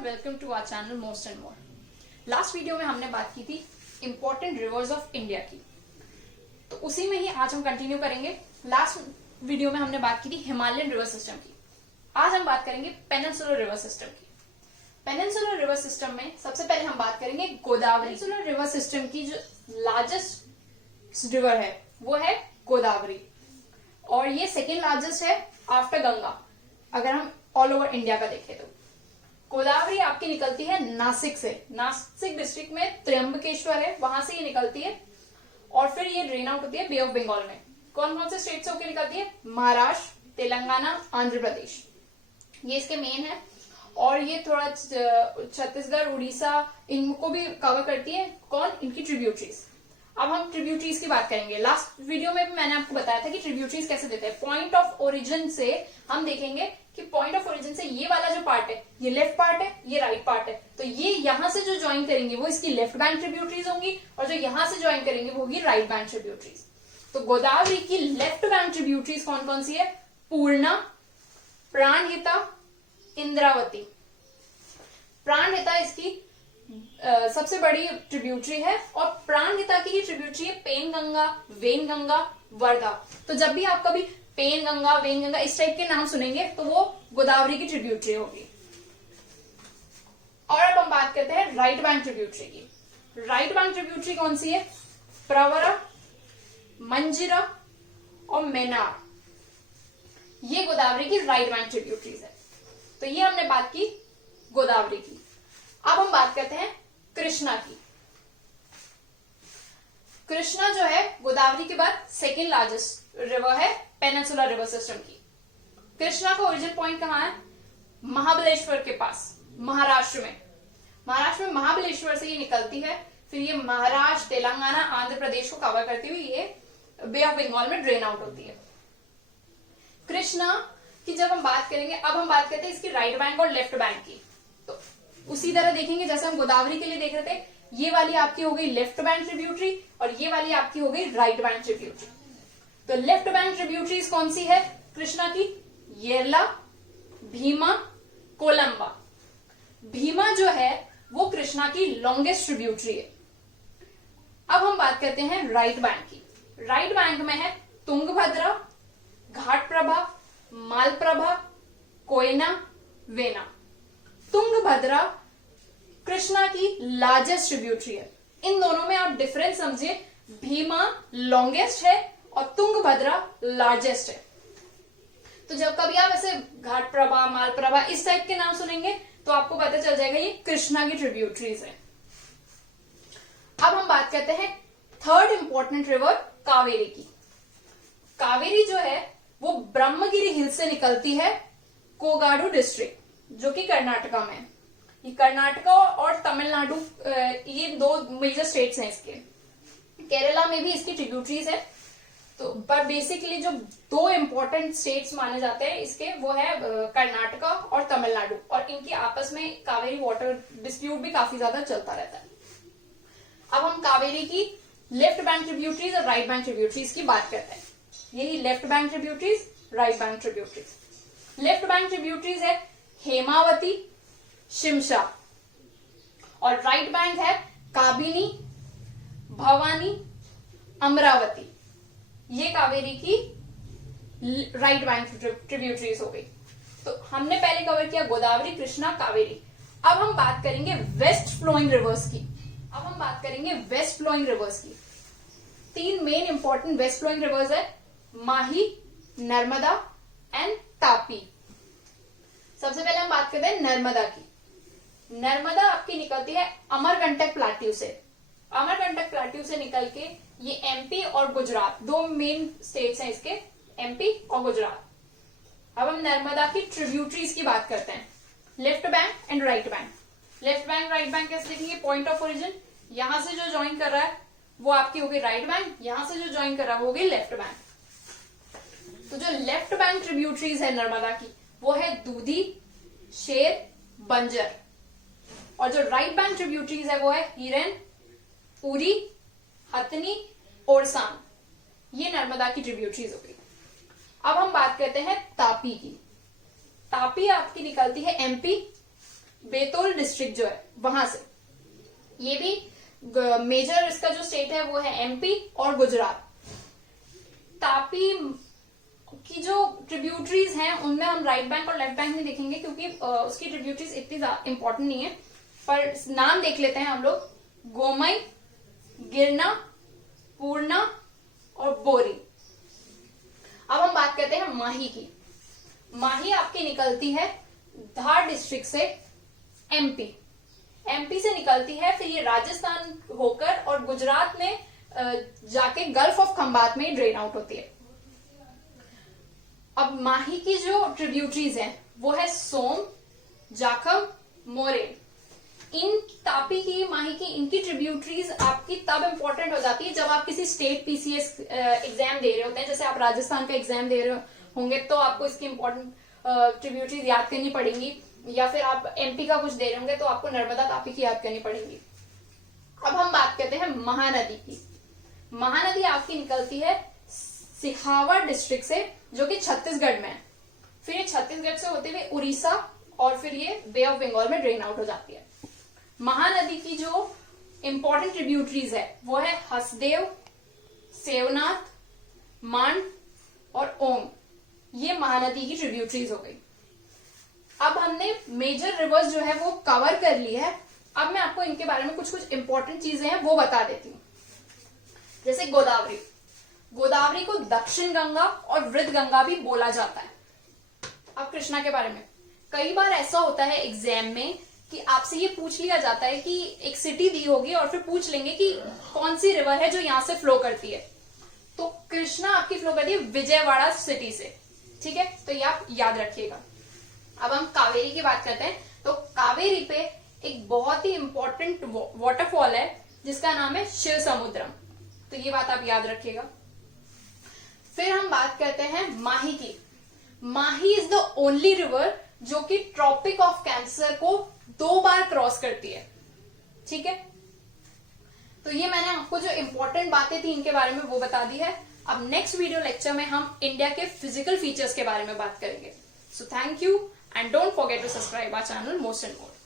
Everyone, welcome to our channel most and more. Last video में हमने बात की थी इंपॉर्टेंट रिवर्स ऑफ इंडिया की, तो उसी में ही आज हम कंटिन्यू करेंगे। लास्ट वीडियो में हमने बात की थी हिमालयन रिवर सिस्टम की। आज हम बात करेंगे पेनिनसुलर रिवर सिस्टम की। पेनिनसुलर रिवर सिस्टम में सबसे पहले हम बात करेंगे गोदावरी। पेनिनसुलर रिवर सिस्टम की जो लार्जेस्ट रिवर है वो है गोदावरी, और ये सेकेंड लार्जेस्ट है आफ्टर गंगा। अगर हम ऑल ओवर इंडिया का देखें तो गोदावरी आपकी निकलती है नासिक से। नासिक डिस्ट्रिक्ट में त्र्यंबकेश्वर है, वहां से ये निकलती है और फिर ये ड्रेन आउट होती है बे ऑफ बंगाल में। कौन कौन से स्टेट से होकर निकलती है? महाराष्ट्र, तेलंगाना, आंध्र प्रदेश, ये इसके मेन है। और ये थोड़ा छत्तीसगढ़, उड़ीसा, इनको भी कवर करती है। कौन? इनकी ट्रिब्यूटरीज। अब हम ट्रिब्यूटरीज की बात करेंगे। लास्ट वीडियो में भी मैंने आपको बताया था कि ट्रिब्यूटरीज कैसे देते हैं। पॉइंट ऑफ ओरिजिन से हम देखेंगे कि पॉइंट ऑफ ओरिजिन से ये वाला जो पार्ट है, ये लेफ्ट पार्ट है, ये राइट पार्ट है, तो ये यहां से जो ज्वाइन करेंगे वो इसकी लेफ्ट बैंक ट्रिब्यूटरीज होंगी, और जो यहां से ज्वाइन करेंगे वो होगी राइट बैंक ट्रिब्यूटरीज। तो गोदावरी की लेफ्ट बैंक ट्रिब्यूटरीज कौन कौन सी है? पूर्णा, प्राणहिता, इंद्रावती। प्राणहिता इसकी सबसे बड़ी ट्रिब्यूटरी है, और प्राणहिता की ही ट्रिब्यूटरी है पेनगंगा, वेनगंगा, वर्धा। तो जब भी आप कभी पेनगंगा, वेनगंगा इस टाइप के नाम सुनेंगे तो वो गोदावरी की ट्रिब्यूटरी होगी। और अब हम बात करते हैं राइट बैंक ट्रिब्यूटरी की। राइट बैंक ट्रिब्यूटरी कौन सी है? प्रवरा, मंजिरा और मेनार, ये गोदावरी की राइट बैंक ट्रिब्यूटरीज है। तो ये हमने बात की गोदावरी की। अब हम बात करते हैं कृष्णा की। कृष्णा जो है गोदावरी के बाद सेकेंड लार्जेस्ट रिवर है पेनिनसुलर रिवर सिस्टम की। कृष्णा का ओरिजिन पॉइंट कहां है? महाबलेश्वर के पास, महाराष्ट्र में। महाराष्ट्र में महाबलेश्वर से ये निकलती है, फिर ये महाराष्ट्र, तेलंगाना, आंध्र प्रदेश को कवर करती हुई ये बे ऑफ बंगाल में ड्रेन आउट होती है। कृष्णा की जब हम बात करेंगे, अब हम बात करते हैं इसकी राइट बैंक और लेफ्ट बैंक की। तो उसी तरह देखेंगे जैसे हम गोदावरी के लिए देख रहे थे। ये वाली आपकी हो गई लेफ्ट बैंक ट्रिब्यूटरी और ये वाली आपकी हो गई राइट बैंक ट्रिब्यूटरी। तो लेफ्ट बैंक ट्रिब्यूटरीज कौन सी है कृष्णा की? येरला, भीमा, कोलंबा। भीमा जो है वो कृष्णा की लॉन्गेस्ट ट्रिब्यूटरी है। अब हम बात करते हैं राइट बैंक की। राइट बैंक में है तुंगभद्रा, घाटप्रभा, मालप्रभा, कोयना, वेना। तुंगभद्रा कृष्णा की लार्जेस्ट ट्रिब्यूटरी है। इन दोनों में आप डिफरेंस समझिए, भीमा लॉन्गेस्ट है और तुंगभद्रा लार्जेस्ट है। तो जब कभी आप ऐसे घाटप्रभा, मालप्रभा इस टाइप के नाम सुनेंगे तो आपको पता चल जाएगा ये कृष्णा की ट्रिब्यूटरीज है। अब हम बात करते हैं थर्ड इंपॉर्टेंट रिवर कावेरी की। कावेरी जो है वो ब्रह्मगिरी हिल से निकलती है, कोगाडू डिस्ट्रिक्ट, जो कि कर्नाटका में। ये कर्नाटका और तमिलनाडु, ये दो मेजर स्टेट्स हैं इसके। केरला में भी इसकी ट्रिब्यूटरीज है। तो पर बेसिकली जो दो इंपॉर्टेंट स्टेट्स माने जाते हैं इसके, वो है कर्नाटका और तमिलनाडु, और इनकी आपस में कावेरी वाटर डिस्प्यूट भी काफी ज्यादा चलता रहता है। अब हम कावेरी की लेफ्ट बैंक ट्रिब्यूटरीज और राइट बैंक ट्रिब्यूटरीज की बात करते हैं। यही left bank tributaries, right bank tributaries. Left bank tributaries है हेमावती, शिमशा, और राइट बैंक है काबिनी, भवानी, अमरावती। ये कावेरी की राइट बैंक ट्रिब्यूटरीज हो गई। तो हमने पहले कवर किया गोदावरी, कृष्णा, कावेरी। अब हम बात करेंगे वेस्ट फ्लोइंग रिवर्स की। अब हम बात करेंगे वेस्ट फ्लोइंग रिवर्स की। तीन main important west flowing rivers है, माही, नर्मदा एंड तापी। सबसे पहले हम बात करते हैं नर्मदा की। नर्मदा आपकी निकलती है अमरकंटक प्लाट्यू से। अमरकंटक प्लाट्यू से निकल के ये एमपी और गुजरात, दो मेन स्टेट्स हैं इसके, एमपी और गुजरात। अब हम नर्मदा की ट्रिब्यूटरीज की बात करते हैं, left bank and right bank. Left bank, right bank कैसे देखेंगे? पॉइंट ऑफ ओरिजिन, यहां से जो ज्वाइन कर रहा है वो आपकी हो गई राइट बैंक, यहां से जो ज्वाइन कर रहा है वो हो गई लेफ्ट बैंक। तो जो लेफ्ट बैंक ट्रिब्यूटरीज है नर्मदा की वो है दूधी, शेर, बंजर, और जो राइट बैंक ट्रिब्यूटरीज है वो है हिरन, पुरी, हथनी, ओरसान। ये नर्मदा की ट्रिब्यूटरीज हो गई। अब हम बात करते हैं तापी की। तापी आपकी निकलती है एमपी, बैतूल डिस्ट्रिक्ट जो है वहां से। ये भी मेजर इसका जो स्टेट है वो है एमपी और गुजरात। तापी की जो ट्रिब्यूटरीज हैं उनमें हम राइट बैंक और लेफ्ट बैंक नहीं देखेंगे क्योंकि उसकी ट्रिब्यूटरीज इतनी इंपॉर्टेंट नहीं है, पर नाम देख लेते हैं हम लोग। गोमई, गिरना, पूर्णा और बोरी। अब हम बात करते हैं माही की। माही आपकी निकलती है धार डिस्ट्रिक्ट से एमपी से निकलती है, फिर ये राजस्थान होकर और गुजरात में जाके गल्फ ऑफ खंबात में ड्रेन आउट होती है। अब माही की जो ट्रिब्यूटरीज हैं वो है सोम, जाखम, मोरेन। इन तापी की, माही की, इनकी ट्रिब्यूटरीज आपकी तब इंपॉर्टेंट हो जाती है जब आप किसी स्टेट पीसीएस एग्जाम दे रहे होते हैं। जैसे आप राजस्थान का एग्जाम दे रहे होंगे तो आपको इसकी इंपॉर्टेंट ट्रिब्यूटरीज याद करनी पड़ेंगी, या फिर आप एमपी का कुछ दे रहे होंगे तो आपको नर्मदा तापी की याद करनी पड़ेगी। अब हम बात करते हैं महानदी की। महानदी आपकी निकलती है सिखावर डिस्ट्रिक्ट से, जो कि छत्तीसगढ़ में है। फिर ये छत्तीसगढ़ से होते हुए उड़ीसा और फिर ये बे ऑफ बंगाल में ड्रेन आउट हो जाती है। महानदी की जो इंपॉर्टेंट ट्रिब्यूटरीज है वो है हसदेव, सेवनाथ, मांड और ओम। ये महानदी की ट्रिब्यूटरीज हो गई। अब हमने मेजर रिवर्स जो है वो कवर कर ली है। अब मैं आपको इनके बारे में कुछ कुछ इंपॉर्टेंट चीजें हैं वो बता देती हूँ। जैसे गोदावरी, गोदावरी को दक्षिण गंगा और वृद्ध गंगा भी बोला जाता है। अब कृष्णा के बारे में, कई बार ऐसा होता है एग्जाम में कि आपसे ये पूछ लिया जाता है कि एक सिटी दी होगी और फिर पूछ लेंगे कि कौन सी रिवर है जो यहां से फ्लो करती है, तो कृष्णा आपकी फ्लो करती है विजयवाड़ा सिटी से। ठीक है, तो ये आप याद रखिएगा। अब हम कावेरी की बात करते हैं। तो कावेरी पे एक बहुत ही इंपॉर्टेंट वाटरफॉल है जिसका नाम है शिव समुद्रम, तो ये बात आप याद रखिएगा। फिर हम बात करते हैं माही की। माही इज द ओनली रिवर जो कि ट्रॉपिक ऑफ कैंसर को 2 बार क्रॉस करती है। ठीक है, तो ये मैंने आपको जो इंपॉर्टेंट बातें थी इनके बारे में वो बता दी है। अब नेक्स्ट वीडियो लेक्चर में हम इंडिया के फिजिकल फीचर्स के बारे में बात करेंगे। So thank you and don't forget to subscribe our channel most and more.